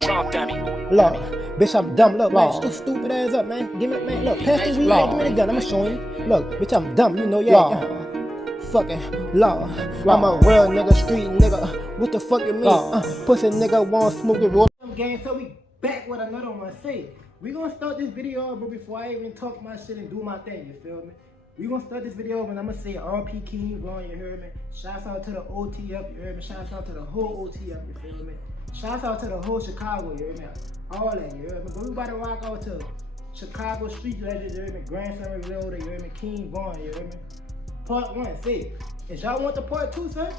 Look, bitch, I'm dumb. Look, man, shut your stupid ass up, man. Give me, man, look, pass the weed, give me the gun. I'ma show you. Look, bitch, I'm dumb. You know, yeah. Fucking law. I'm a real nigga, street nigga. What the fuck you mean? Pussy nigga want smoke the roll. Gang, so we back with another one. Say, we gonna start this video, but before I even talk my shit and do my thing, you feel me? We gonna start this video when I'm gonna say RP King Von, you heard me? Shouts out to the OT up, you heard me? Shouts out to the whole OT up, you feel me? Shouts out to the whole Chicago, you heard me? All that, you heard me? But we about to rock out to Chicago street legends, you heard me? Grandson Reloaded, you heard me? King Von, you heard me? Part 1, say, if y'all want the part 2, son,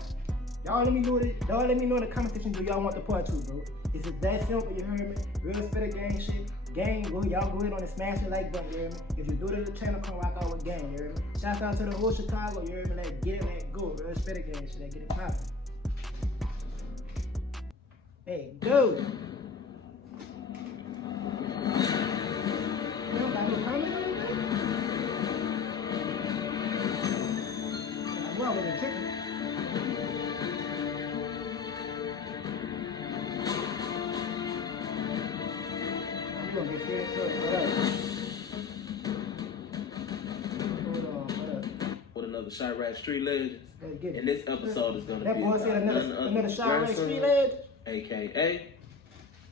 y'all let me know in the comment section, do y'all want the part 2, bro? It's just that simple, you heard me? Real spitter gang shit. Gang, y'all go ahead on and smash the like button, you heard me? If you do it to the channel, come rock out with gang, you heard me? Shout out to the whole Chicago, you heard me? Let's get it, let's go. Real spitter gang shit, let's get it poppin'. Hey, dude. You don't got no comment? Well, with the chicken. You gonna get scared too? With another Chiraq Street Legends. And this episode is gonna be that boy said another Chiraq Street Legend, aka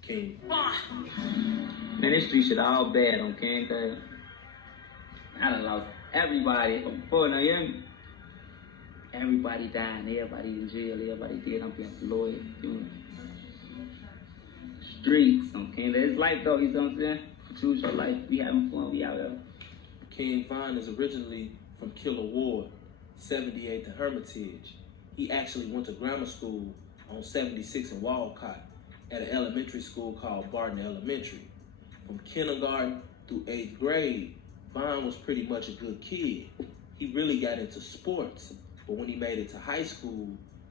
King. Man, this street shit all bad on King, cause I done lost everybody from before now, you know? Everybody dying, everybody in jail, everybody dead. I'm being employed, you know. Streets, okay? That's life though, you know what I'm saying? Choose your life, we having fun, we out there. King Von is originally from Killer Ward, 78 to Hermitage. He actually went to grammar school on 76 in Walcott at an elementary school called Barton Elementary. From kindergarten through 8th grade, Von was pretty much a good kid. He really got into sports, but when he made it to high school,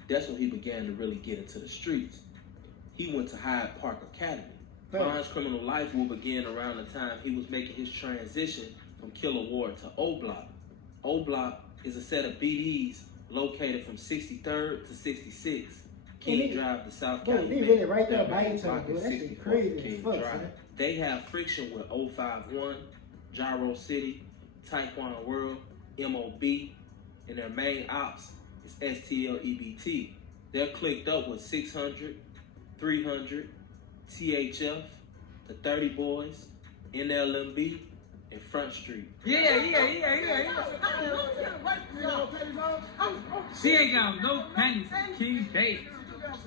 that's when he began to really get into the streets. He went to Hyde Park Academy. Von's criminal life will begin around the time he was making his transition from Killer Ward to O Block. O Block is a set of BDs located from 63rd to 66 King Drive to South County. They really right there by each other, bro. That shit crazy as fuck, man. They have friction with 051, Gyro City, Taekwondo World, MOB, and their main ops is STLEBT. They're clicked up with 600, 300, THF, the 30 Boys, NLMB, and Front Street. Yeah. She ain't got no panties. King Davis.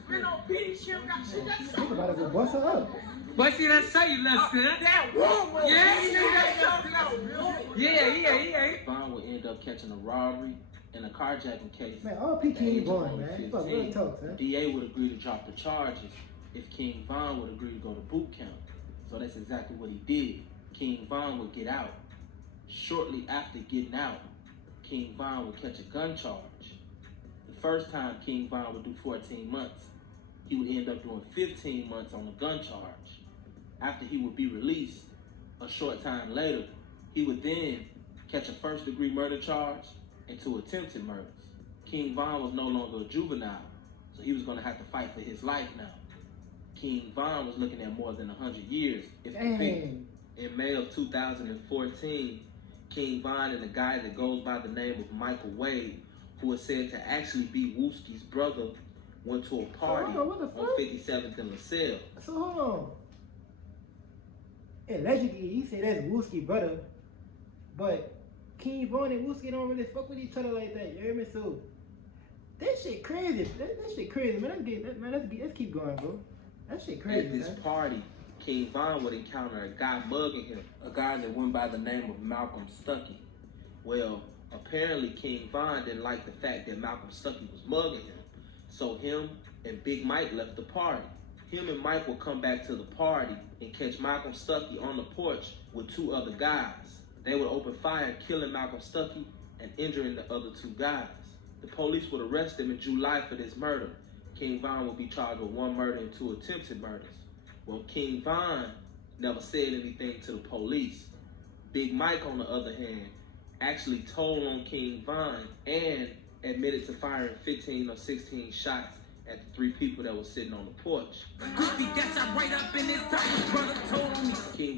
Think about it, go bust her up. But see, that's how you look good. Yeah. Von would end up catching a robbery and a carjacking case. Man, RP King Von, man. Fuck, real talk, man. DA would agree to drop the charges if King Von would agree to go to boot camp. So that's exactly what he did. King Von would get out. Shortly after getting out, King Von would catch a gun charge. The first time King Von would do 14 months. He would end up doing 15 months on the gun charge. After he would be released, a short time later, he would then catch a first-degree murder charge and 2 attempted murders. King Von was no longer a juvenile, so he was going to have to fight for his life now. King Von was looking at more than 100 years, if convicted. In May of 2014, King Von and a guy that goes by the name of Michael Wade, who is said to actually be Wooski's brother, went to a party on 57th and LaSalle. So hold on. Allegedly, he said that's Wooski brother, but King Von and Wooski don't really fuck with each other like that. You hear me? So that shit crazy. That shit crazy, man. Let's keep going, bro. That shit crazy. At this party, King Von would encounter a guy mugging him, a guy that went by the name of Malcolm Stuckey. Well, apparently King Von didn't like the fact that Malcolm Stuckey was mugging him. So him and Big Mike left the party. Him and Mike would come back to the party and catch Malcolm Stuckey on the porch with 2 other guys. They would open fire, killing Malcolm Stuckey and injuring the other 2 guys. The police would arrest him in July for this murder. King Von would be charged with 1 murder and 2 attempted murders. Well, King Von never said anything to the police. Big Mike, on the other hand, actually told on King Von and admitted to firing 15 or 16 shots at the 3 people that were sitting on the porch. Goofy, that's right up in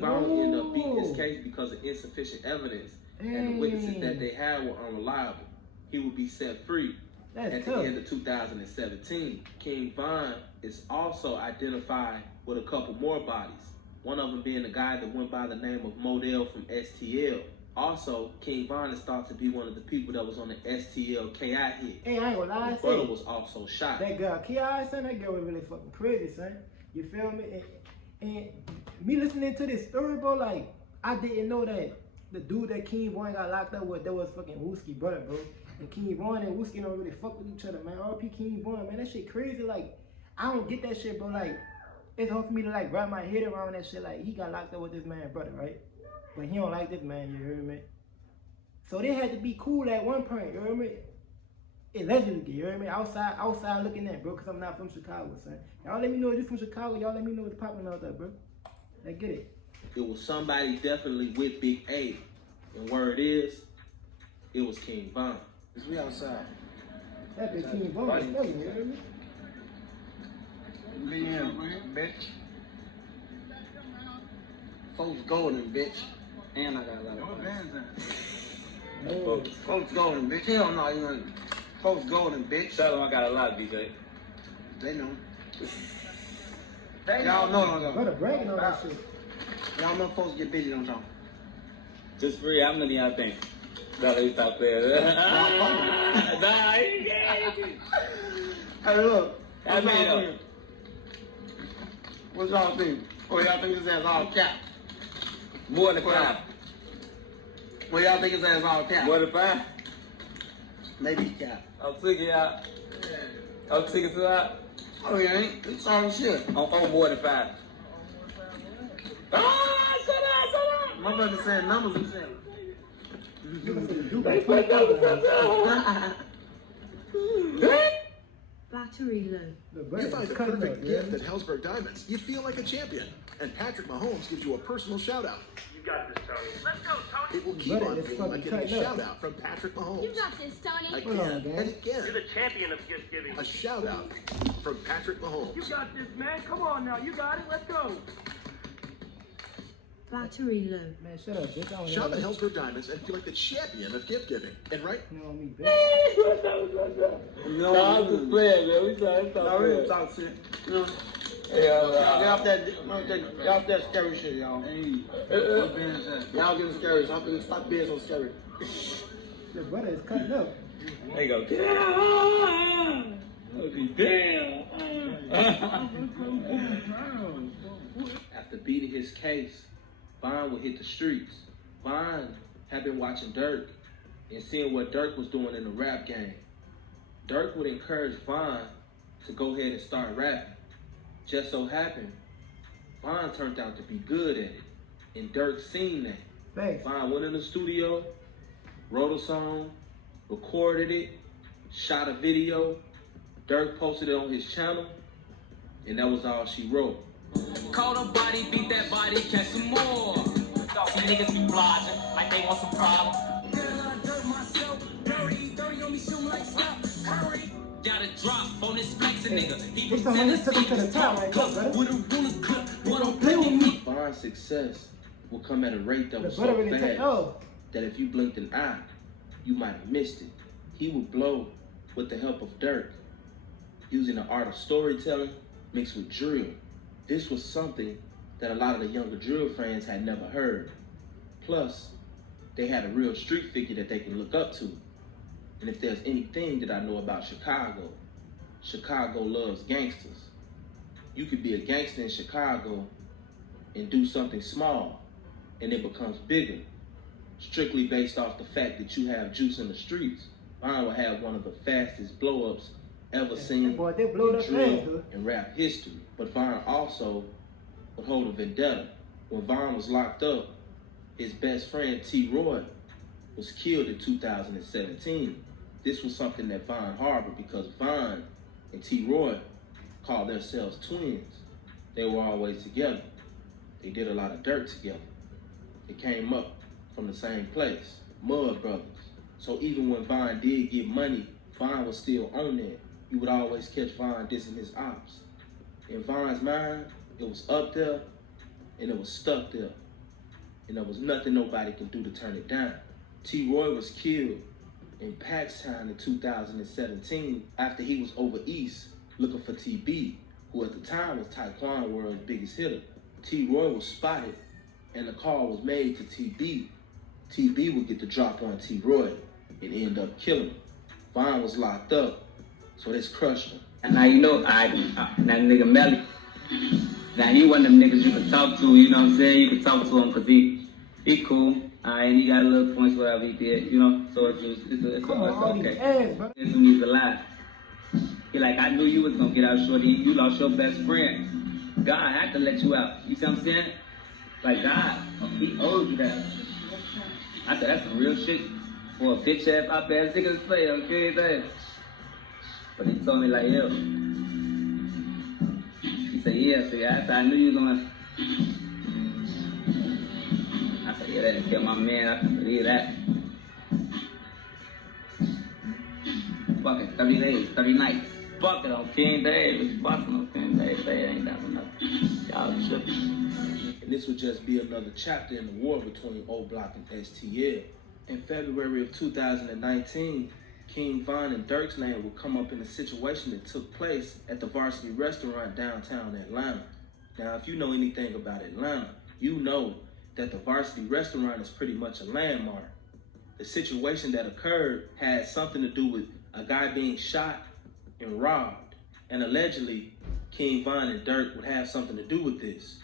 Von would end up beating his case because of insufficient evidence, and the witnesses that they had were unreliable. He would be set free. At the end of 2017, King Von is also identified with a couple more bodies. One of them being the guy that went by the name of Modell from STL. Also, King Von is thought to be one of the people that was on the STL KI hit. Hey, I ain't gonna lie, his brother was also shot. That girl KI, son, that girl was really fucking crazy, son. You feel me? And me listening to this story, bro, like, I didn't know that the dude that King Von got locked up with, that was fucking Wooski brother, bro. And King Von and Wooski don't really fuck with each other, man. RP King Von, man, that shit crazy. Like, I don't get that shit, bro. Like, it's hard for me to like wrap my head around that shit. Like, he got locked up with this man brother, right? But he don't like this man, you heard me? So they had to be cool at one point, you heard me? Allegedly, you heard me? Outside looking at, bro, because I'm not from Chicago, son. Y'all let me know if you're from Chicago. Y'all let me know what's popping out there, bro. Let's get it. It was somebody definitely with Big A. And word is, it was King Von. Cause we outside. That big King Von is nothing, you heard me? Bitch. Folks golden, bitch. And I got a lot of folks golden, bitch. Hell no, you know. Folks golden, bitch. Tell them I got a lot, BJ. They know. Y'all know. Brother bragging on that shit. Y'all know folks get busy on y'all. Just free, how many y'all think? Nah, let me stop there. Nah, he can't. Hey, look. I made up. What y'all think? Or y'all think his ass all cap? More than 5. Well, y'all think his ass all cap? More than 5? Maybe cap. I'm taking y'all. I'm taking to out. Oh, you ain't? It's all shit. I'm on more than 5. Ah, shut up. My brother said numbers and shit. Battery low. You find the perfect gift at Hellsberg Diamonds. You feel like a champion. And Patrick Mahomes gives you a personal shout out. You got this, Tony. Let's go, Tony. It will keep on feeling like getting a shout out from Patrick Mahomes. You got this, Tony. Again and You're again. the champion of gift giving. A shout out from Patrick Mahomes. You got this, man. Come on now. You got it. Let's go. Battery low. Man, shut up, bitch. I don't Shop know. at Hellsberg Diamonds and feel like the champion of gift giving. And right? You know what I mean, bitch. No, I'm just playing, man. We trying to talk We talk shit. You know? Yeah, Get off that scary shit, y'all. Y'all getting scary. Stop being so scary. The brother is cutting up. There you go. Damn! After beating his case, Von would hit the streets. Von had been watching Dirk and seeing what Dirk was doing in the rap game. Dirk would encourage Von to go ahead and start rapping. Just so happened, Von turned out to be good at it, and Dirk seen that. Thanks. Von went in the studio, wrote a song, recorded it, shot a video. Dirk posted it on his channel, and that was all she wrote. Call the body, beat that body, catch some more. See niggas be flogging like they want some problems. Got a drop on this flexing nigga. He This time when you took him to the top, like, look, brother. Don't play with me. Von's success will come at a rate that was The brother so really fast take off. that if you blinked an eye, you might have missed it. He would blow with the help of Dirk, using the art of storytelling mixed with drill. This was something that a lot of the younger drill fans had never heard. Plus, they had a real street figure that they can look up to. And if there's anything that I know about Chicago, Chicago loves gangsters. You could be a gangster in Chicago and do something small, and it becomes bigger, strictly based off the fact that you have juice in the streets. Von will have one of the fastest blow-ups ever seen Boy, they blowed in up drill fast, dude. and rap history. But Von also would hold a vendetta. When Von was locked up, his best friend T-Roy was killed in 2017. This was something that Von harbored because Von and T-Roy called themselves twins. They were always together. They did a lot of dirt together. They came up from the same place, Mud Brothers. So even when Von did get money, Von was still on there. You would always catch Von dissing his ops. In Von's mind, it was up there and it was stuck there. and there was nothing nobody can do to turn it down. T-Roy was killed in Paxtown in 2017 after he was over east looking for TB, who at the time was Taekwondo World's biggest hitter. T-Roy was spotted and the call was made to TB. TB would get the drop on T-Roy and end up killing him. Vaughn was locked up, so this crushed him. And now you know, that nigga Melly. Now he one of them niggas you can talk to, you know what I'm saying? You can talk to him because he cool. And he got a little points whatever he did, you know? So it's okay. This one he's alive. He like, I knew you was gonna get out shorty. You lost your best friend. God had to let you out. You see what I'm saying? Like God, he owed you that. I said, that's some real shit for a bitch ass, op ass nigga to say, okay, that. But he told me like, yo. He said, yeah, so I said, I knew you was gonna. I said, yeah, that didn't kill my man. I can believe that. Fuck it, 30 days, 30 nights. Fuck it on King Day. It's busting on King Day. They ain't that enough. Y'all tripping. And this would just be another chapter in the war between O Block and STL. In February of 2019, King Von and Dirk's name would come up in a situation that took place at the Varsity Restaurant downtown Atlanta. Now, if you know anything about Atlanta, you know that the Varsity Restaurant is pretty much a landmark. The situation that occurred had something to do with a guy being shot and robbed, and allegedly King Von and Dirk would have something to do with this.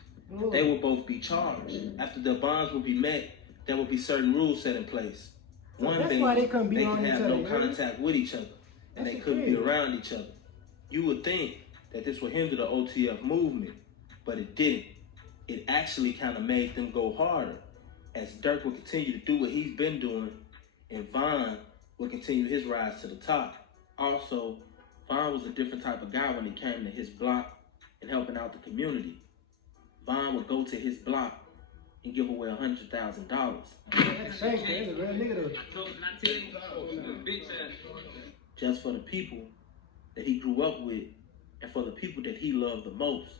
They will both be charged. After the bonds will be met, there will be certain rules set in place. One thing, they can have no contact with each other, and they couldn't be around each other. You would think that this would hinder the OTF movement, but it didn't. It actually kind of made them go harder, as Dirk will continue to do what he's been doing, and Von will continue his rise to the top. Also, Von was a different type of guy when it came to his block and helping out the community. Von would go to his block and give away $100,000. Just for the people that he grew up with, and for the people that he loved the most,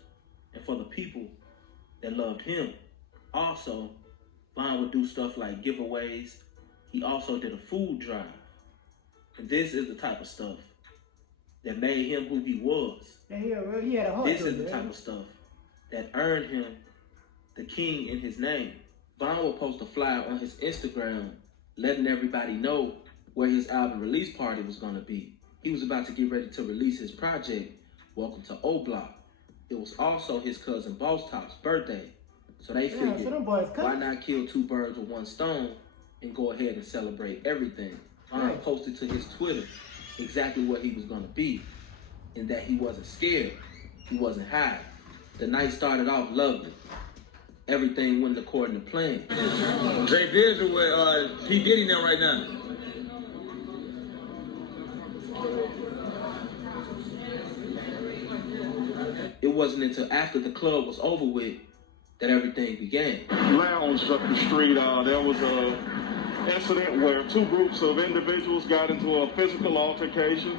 and for the people that loved him. Also, Von would do stuff like giveaways. He also did a food drive. And this is the type of stuff that made him who he was. This is the type of stuff that earned him the king in his name. Von will post a flyer on his Instagram letting everybody know where his album release party was gonna be. He was about to get ready to release his project, Welcome to O Block. It was also his cousin Boss Top's birthday. So they figured, why not kill two birds with one stone and go ahead and celebrate everything. Von posted to his Twitter exactly what he was gonna be, and that he wasn't scared, he wasn't high. The night started off lovely. Everything went according to plan. Jay Diz is with P. Diddy now right now. It wasn't until after the club was over with that everything began. Lounge up the street, there was a incident where two groups of individuals got into a physical altercation.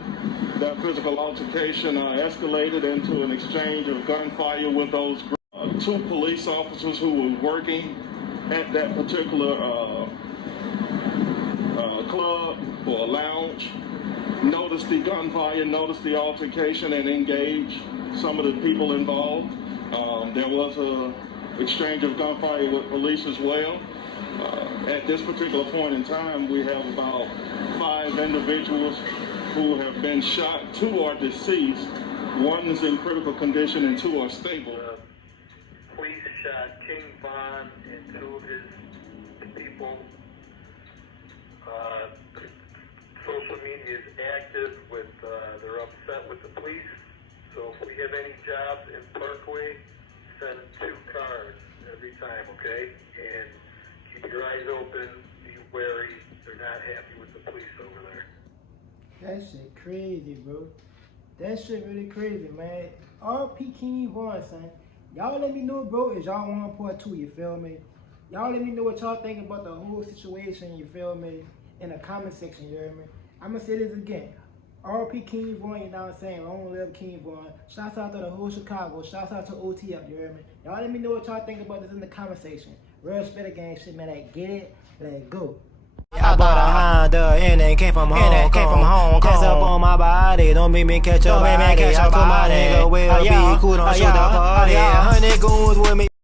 That physical altercation escalated into an exchange of gunfire with those groups. Two police officers who were working at that particular club or lounge noticed the gunfire, noticed the altercation, and engaged some of the people involved. There was a exchange of gunfire with police as well. At this particular point in time, we have about 5 individuals who have been shot. 2 are deceased. 1 is in critical condition and 2 are stable. Police shot King Von and 2 of his people. Social media is active with, they're upset with the police. So if we have any jobs in Parkway, send 2 cars every time, okay? And keep your eyes open, be wary. They're not happy with the police over there. That shit crazy, bro. That shit really crazy, man. R.P. King Von, son. Y'all let me know, bro, is y'all want part 2, you feel me? Y'all let me know what y'all think about the whole situation, you feel me? In the comment section, you hear me? I'm gonna say this again. R.P. King Von, you know what I'm saying? Long live King Von. Shouts out to the whole Chicago. Shouts out to OTF, you heard me? Y'all let me know what y'all think about this in the conversation. Real spitter gang shit, man. Like, get it, let go. I bought a Honda and it came from Hong Kong. Test up on my body, don't make me catch a body. I told my nigga we'll be cool, don't shoot the party. 100 goons with me.